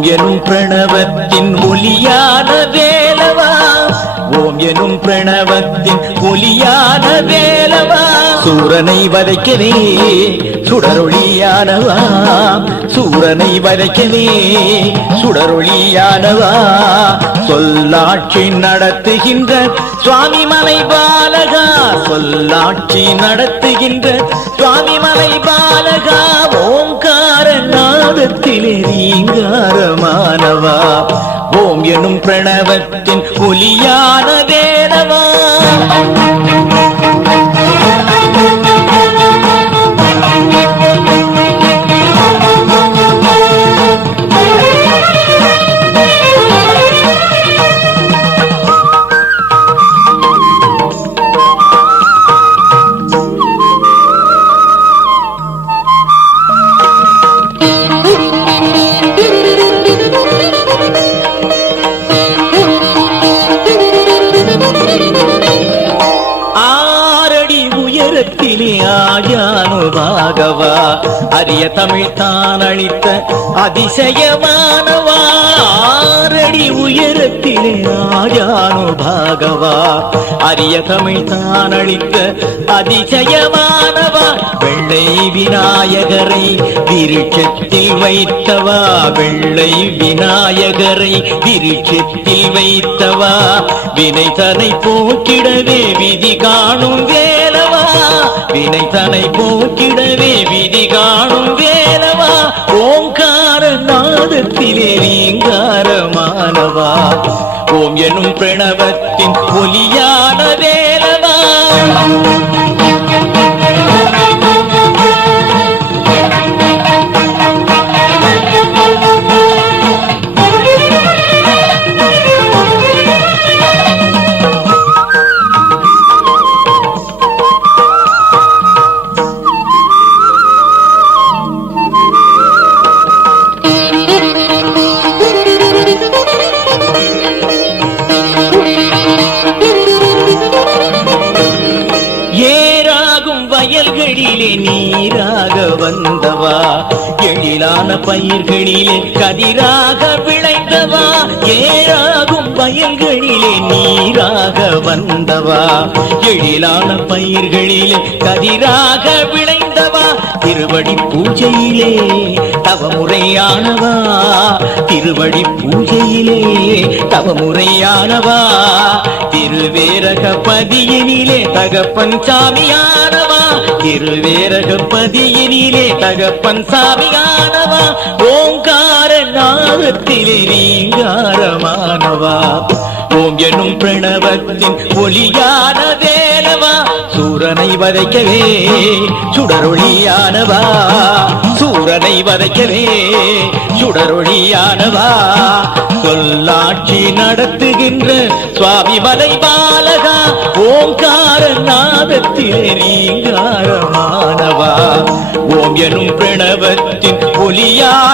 ஓம் எனும் பிரணவத்தின் ஒலியான வேலவா? ஓம் எனும் பிரணவத்தின் ஒலியான வேலவா? சூரனை வதைக்கவே சுடரொளியானவா? சூரனை வதைக்கவே சுடரொளியானவா? சொல்லாட்சி நடத்துகின்ற சுவாமி மலை பாலகா? சொல்லாட்சி நடத்துகின்ற சுவாமி மலை பாலகா? ஓ ரீங்காரமானவா ஓம் எனும் பிரணவத்தின் ஒலியான வேதவா? அதிசயமானவா? ஆரடி உயரத்திலே ஆயானோ பாகவா? அரிய தமிழ் தான் அளித்த அதிசயமானவா? வெள்ளை விநாயகரை விருட்சத்தில் வைத்தவா? வெள்ளை விநாயகரை விருட்சத்தில் வைத்தவா? வினை தனை போக்கிடவே விதி காணும் வேலவா? வினை தனை போக்கிடவே விதி காணும் வேலவா ஓம் எனும் பிரணவத்தின் ஒலியான வேலவா வந்தவா? எழிலான பயிர்களிலே கதிராக விளைந்தவா? திருவடி பூஜையிலே தவமுறையானவா? திருவடி பூஜையிலே தவமுறையானவா? திருவேரக பதியினிலே தகப்பன் சாமியானவா? திருவேரக பதியினிலே தகப்பன் சாமியானவா? ஓங்கார நாதத்திலே நீங்காரமானவா? காப்போம் எனும் பிரணவத்தின் ஒளியான வேலவா? சூரனை வதைக்கவே சுடரொளியானவா? சூரனை வதைக்கவே சுடரொளியானவா? சொல்லாட்சி நடத்துகின்ற சுவாமி மலை பாலகா ஓங்கார நாதத்திலே ரீங்காரமானவா ஓம் எனும் பிரணவத்தின் ஒலியான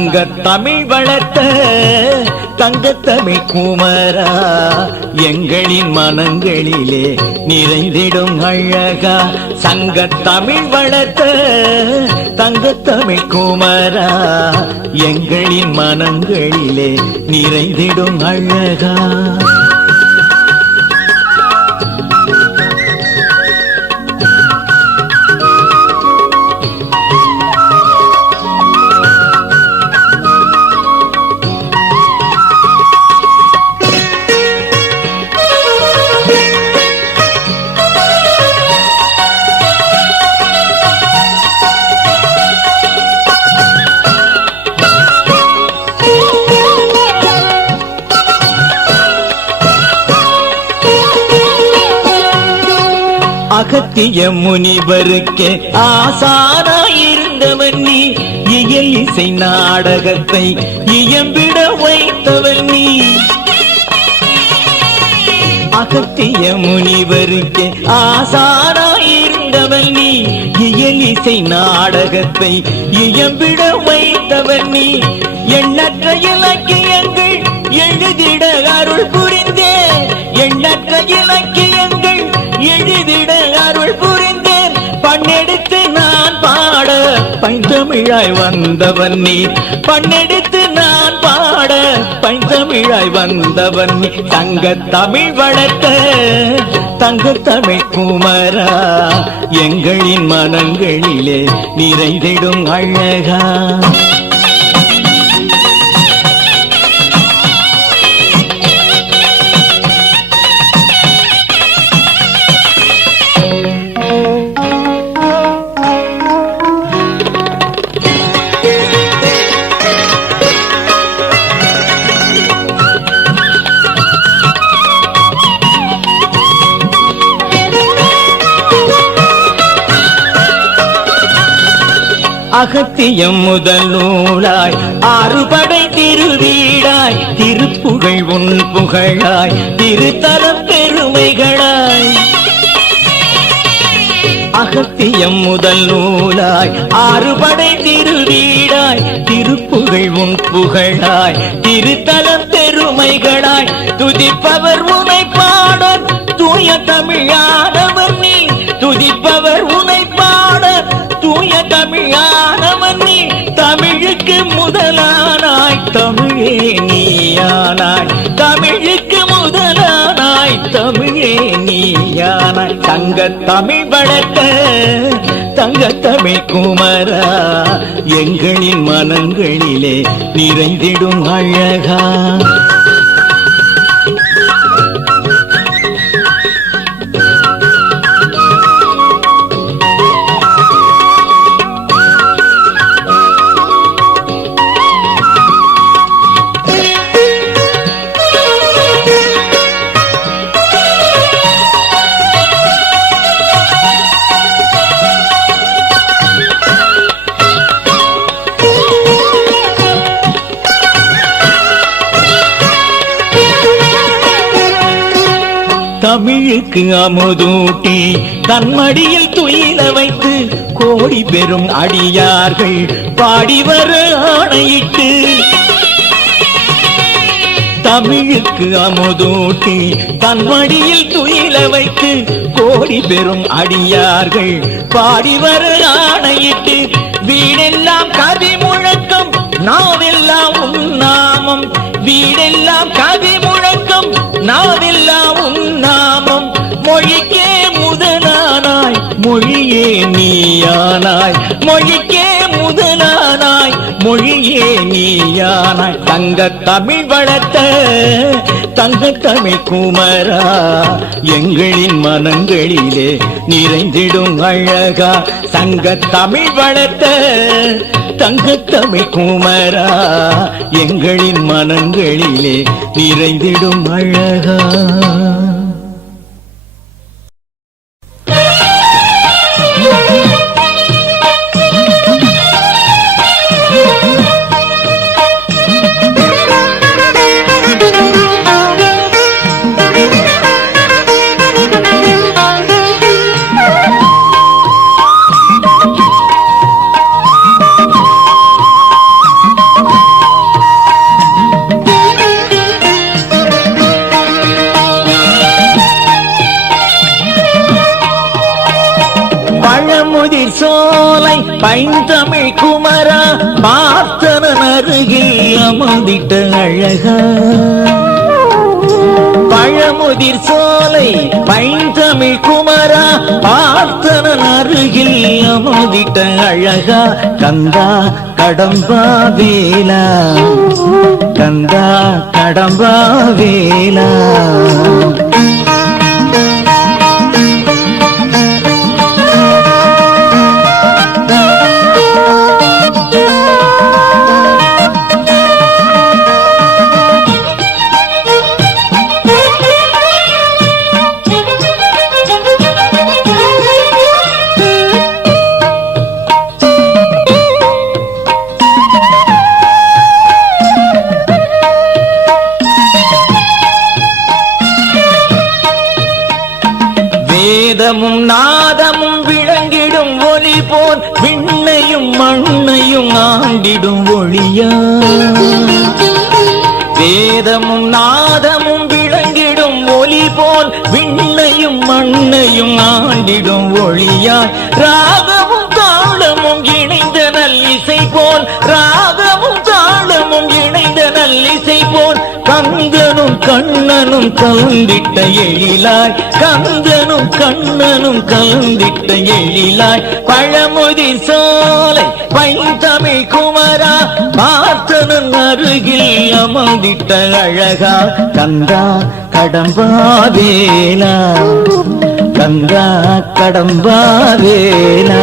தங்க தமிழ் வளர்த்த தங்க தமிழ் குமரா எங்களின் மனங்களிலே நிறைந்திடும் அழகா. சங்க தமிழ் வளர்த்த தங்க தமிழ் குமரா எங்களின் மனங்களிலே நிறைந்திடும் அழகா. சத்திய முனிவருக்கே ஆசானாயிருந்தவன் நீ இயல் இசை நாடகத்தை இயம்பிட வைத்தவன் நீ. அகத்திய முனிவருக்கே ஆசானாயிருந்தவன் நீ இயல் இசை நாடகத்தை இயம்பிட வைத்தவன் நீ. எண்ணற்ற இலக்கியங்கள் எழுதிட அருள் புரிந்தே. எண்ணற்ற இலக்கிய பாட பைந்தமிழாய் வந்தவன் நீ. பண்ணெடுத்து நான் பாட பைந்தமிழாய் வந்தவன் நீ. தங்க தமிழ் வளர்த்த தங்க தமிழ் குமரா எங்களின் மனங்களிலே நிறைந்திடும் அழகா. அகத்தியம் முதல் நூலாய் ஆறுபடை திருவீடாய் திருப்புகழ் உன் புகழாய் திருத்தலம் பெருமைகளாய். அகத்தியம் முதல் நூலாய் ஆறுபடை திருவீடாய் திருப்புகழ் உன் புகழாய் திருத்தலம் பெருமைகளாய். துதிப்பவர் உனை பாட தூய தமிழாய் தமிழுக்கு முதலானாய் தமிழே நீயானாய். தமிழுக்கு முதலானாய் தமிழே நீயானாய். தங்க தமிழ் வளர்த்த தங்க தமிழ் குமரா எங்களின் மனங்களிலே நிறைந்திடும் அழகா. உயிருக்கு அமுதூட்டி தன்மடியில் துயில வைத்து கோடி பெறும் அடியார்கள் பாடி வர ஆணையிட்டு தமிழுக்கு அமுதூட்டி தன்மடியில் துயில வைத்து கோடி பெறும் அடியார்கள் பாடி வர ஆணையிட்டு வீடெல்லாம் கவி முழக்கம் நாவெல்லாம் உன் நாமம். வீடெல்லாம் கவி முழக்கம் நாவெல்லாம் நீயானாய். மொழிக்கே முதலானாய் மொழியே நீயானாய். தங்க தமிழ் வளர்த்த தங்க தமிழ் குமரா. எங்களின் மனங்களிலே நிறைந்திடும் அழகா. தங்க தமிழ் வளர்த்த தங்க தமிழ் குமரா. எங்களின் மனங்களிலே நிறைந்திடும் அழகா. பழமுதி சோலை பைந்தமிழ் குமரா பார்த்தனன் அருகில் அமர்ந்திட்ட அழகா. பழமுதிர் சோலை பைந்தமிழ் குமரா பார்த்தனன் அருகில் அமர்ந்திட்ட அழகா. கந்தா கடம்பா வேலா. கந்தா கடம்பா வேலா. கந்தனும் கண்ணனும் கலந்திட்ட எழிலாய் கந்தனும் கண்ணனும் கலந்திட்ட எழிலாய் பழமொழி சோலை பைந்தமிழ் குமரா பார்த்தனன் அருகில் அமர்ந்திட்ட அழகா. கந்தா கடம்பாவேனா கந்தா கடம்பாவேனா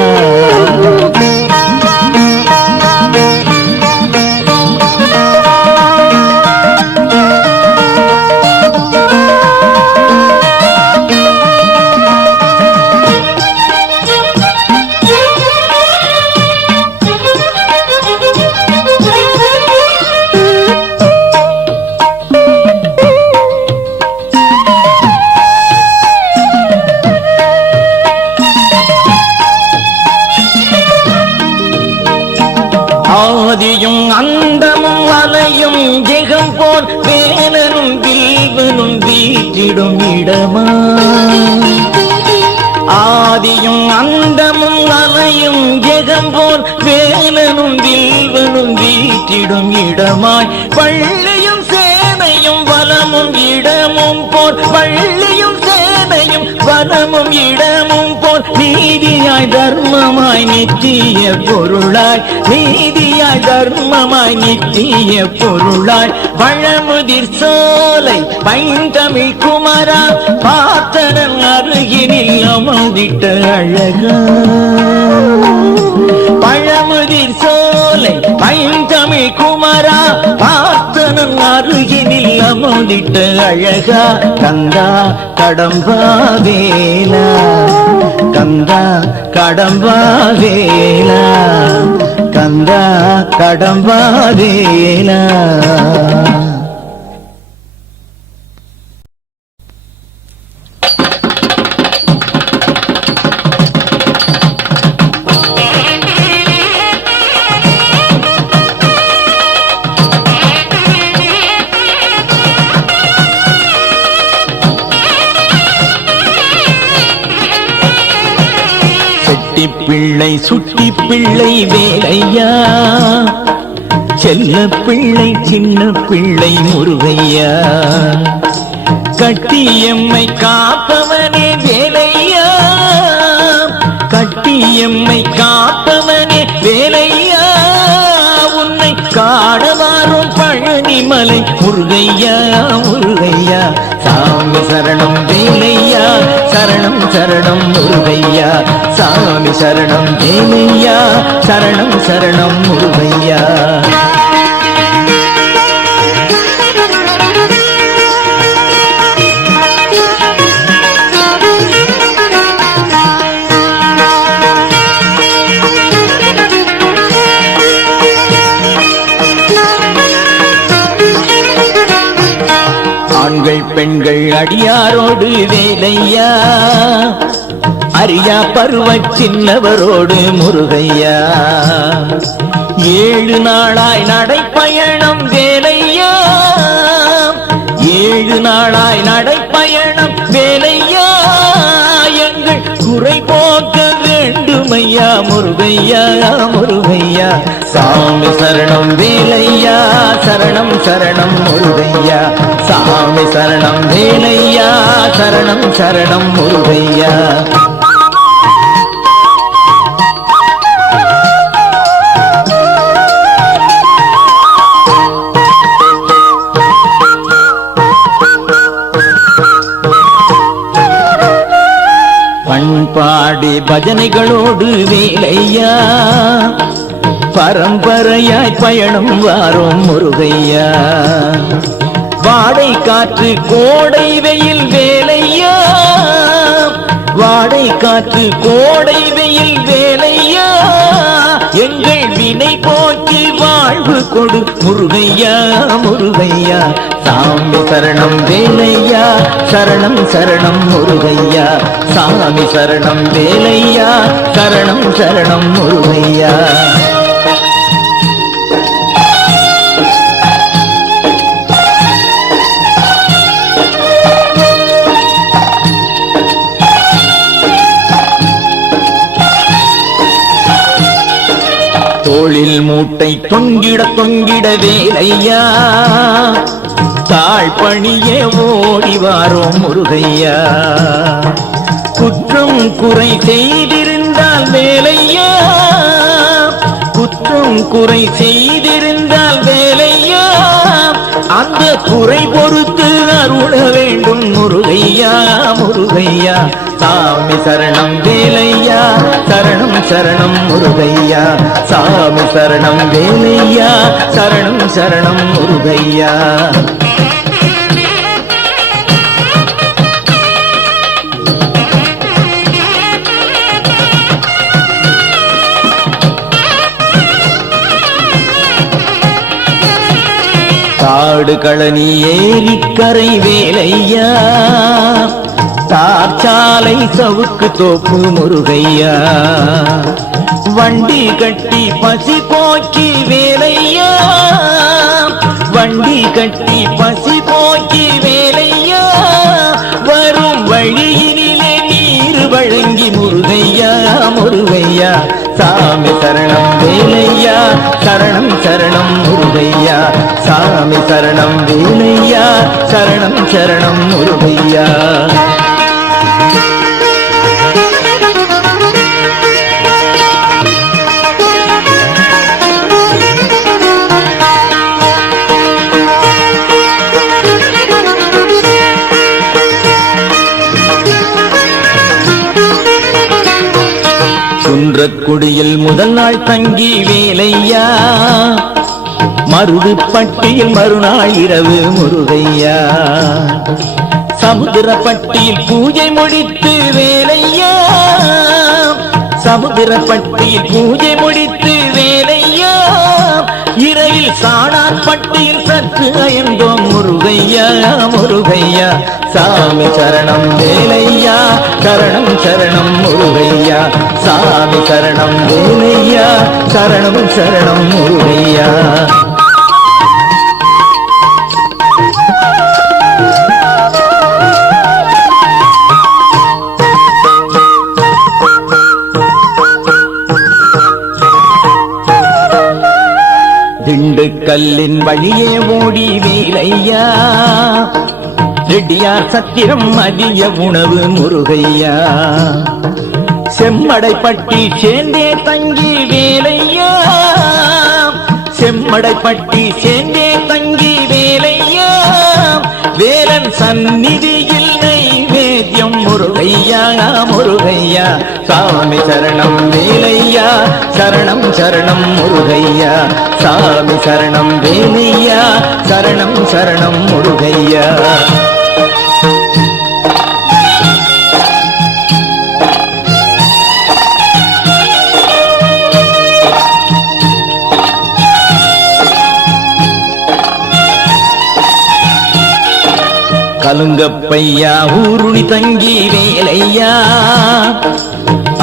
இடமும் போல் பள்ளியும் சேவையும் வனமும் இடமும் போல் நீதியாய் தர்மமாய் நித்திய பொருளாய் நீதியாய் தர்மமாய் நித்திய பொருளாய். பழமுதிர் சோலை பைந்தமிழ் குமரா பார்த்தனன் அருகினில் அமர்ந்திட்ட அழகா. பழமுதிர் சோலை பைந்தமிழ் குமரா பார்த்தனன் அருகில் அமர்ந்திட்ட அழகா கந்தா கடம்பாவேலா கந்தா கடம்பாவேலா கந்தா கடம்பாவேலா செட்டி பிள்ளை வேலையா? செல்ல பிள்ளை சின்ன பிள்ளை முருகையா? கட்டியம்மை காப்பவனே வேலையா? கட்டியம்மை காப்ப மலை முருகையா முருகையா. சாமி சரணம் வேலையா சரணம் சரணம் முருகையா. சாமி சரணம் வேலையா சரணம் சரணம் முருகையா. ஆண்கள் பெண்கள் அடியாரோடு வேலையா? அரியா பருவ சின்னவரோடு முருகையா? ஏழு நாளாய் நடைப்பயணம் வேலையா? ஏழு நாளாய் நடைப்பயணம் வேலையா? எங்கள் குறை போக்க முருகையா முருகையா முருகையா. சாமி சரணம் வேலையா சரணம் சரணம் முருகையா. சாமி சரணம் வேலையா சரணம் சரணம் முருகையா. பாடி பஜனைகளோடு வேலையா? பரம்பரையாய் பயணம் வாரோம் முருகையா? வாடை காற்று கோடை வெயில் வேலையா? வாடை காற்று கோடை வெயில் வேலை எங்கள் வினை போக்கி வாழ்வு கொடு முருகையா முருகையா. சாமி சரணம் வேலையா சரணம் சரணம் முருகையா. சாமி சரணம் வேலையா சரணம் சரணம் முருகையா. தோளில் மூட்டை தொங்கிட தொங்கிட வேலையா? தாழ் பணியே ஓடி வாரோம் முருகையா? குற்றம் குறை செய்திருந்தால் வேலையா? குற்றம் குறை செய்திரு அந்த குறை பொறுத்து அருள வேண்டும் முருகையா முருகையா. சாமி சரணம் வேலையா சரணம் சரணம் முருகையா. சாமி சரணம் வேலையா சரணம் சரணம் முருகையா. காடு களனி ஏரிக்கரை வேலையா? தார்ச்சாலை சவுக்கு தோப்பு முருகையா? வண்டி கட்டி பசி போக்கி வேலையா? வண்டி கட்டி பசி சரணம் சரணம் முருகையா. சாமி சரணம் வேலையா சரணம் சரணம் முருகையா. குன்றக்குடியில் முதல் நாள் தங்கி வேலையா? மருது பட்டியில் மறுநாள் இரவு முருகையா? சமுத்திரப்பட்டியில் பூஜை முடித்து வேலையா? சமுத்திரப்பட்டியில் பூஜை முடித்து இரவில் சாணாற்பட்டியில் சற்று அயர்ந்தோம் முருகையா முருகையா. சாமி சரணம் வேலையா சரணம் சரணம் முருகையா. சாமி சரணம் வேலையா சரணம் சரணம் முருகையா. கல்லின் வழியே ஓடி வேலையா ரெட்டியார் சத்திரம் மதிய உணவு முருகையா? செம்மடைப்பட்டி சேர்ந்தே தங்கி வேலையா? செம்மடைப்பட்டி சேர்ந்தே தங்கி வேலையா? வேலன் சந்நிதியில் முருகையா முருகையா சாமி சரணம் வேலையா சரணம் சரணம் முருகையா சாமி சரணம் வேலையா சரணம் சரணம் முருகையா. கலுங்கப்பையா ஊருணி தங்கி வேலையா?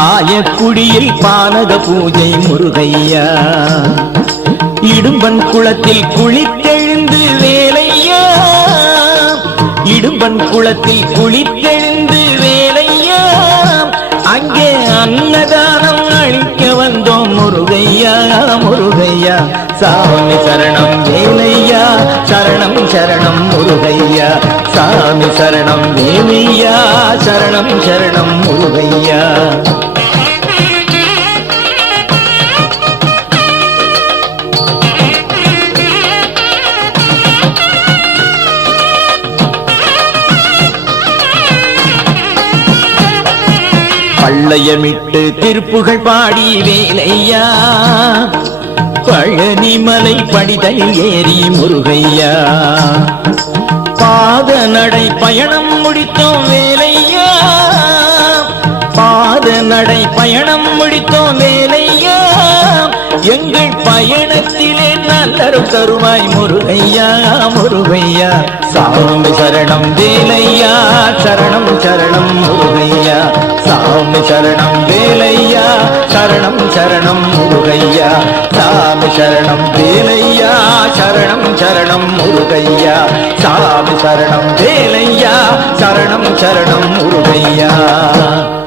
ஆயக்குடியில் பானக பூஜை முருகையா? இடும்பன் குளத்தில் குளித்தெழுந்து வேலையா? இடும்பன் குளத்தில் குளித்தெழுந்து வேலையா? அங்கே அன்னதானம் அளிக்க வந்தோம் முருகையா முருகையா சாமி சரணம். சரணம் சரணம் முருகையா. சாமி சரணம் வேலையா. சரணம் சரணம் முருகையா. பள்ளையமிட்டு திருப்புகள் பாடி வேலையா. பழனிமலை படிதல் ஏறி முருகையா. பாத நடை பயணம் முடித்தோம் வேலையா. பாத நடை பயணம் முடித்தோம் வேலையா. எங்கள் பயணத்தில் நல்லரும் தருவாய் முருகையா முருகையா. சாமி சரணம் வேலையா சரணம் சரணம் முருகையா. சாமி சரணம் வேலையா சரணம் சரணம் முருகையா. சாமி சரணம் வேலையா சரணம் சரணம் முருகையா. சாமி சரணம் வேலையா சரணம் சரணம் முருகையா.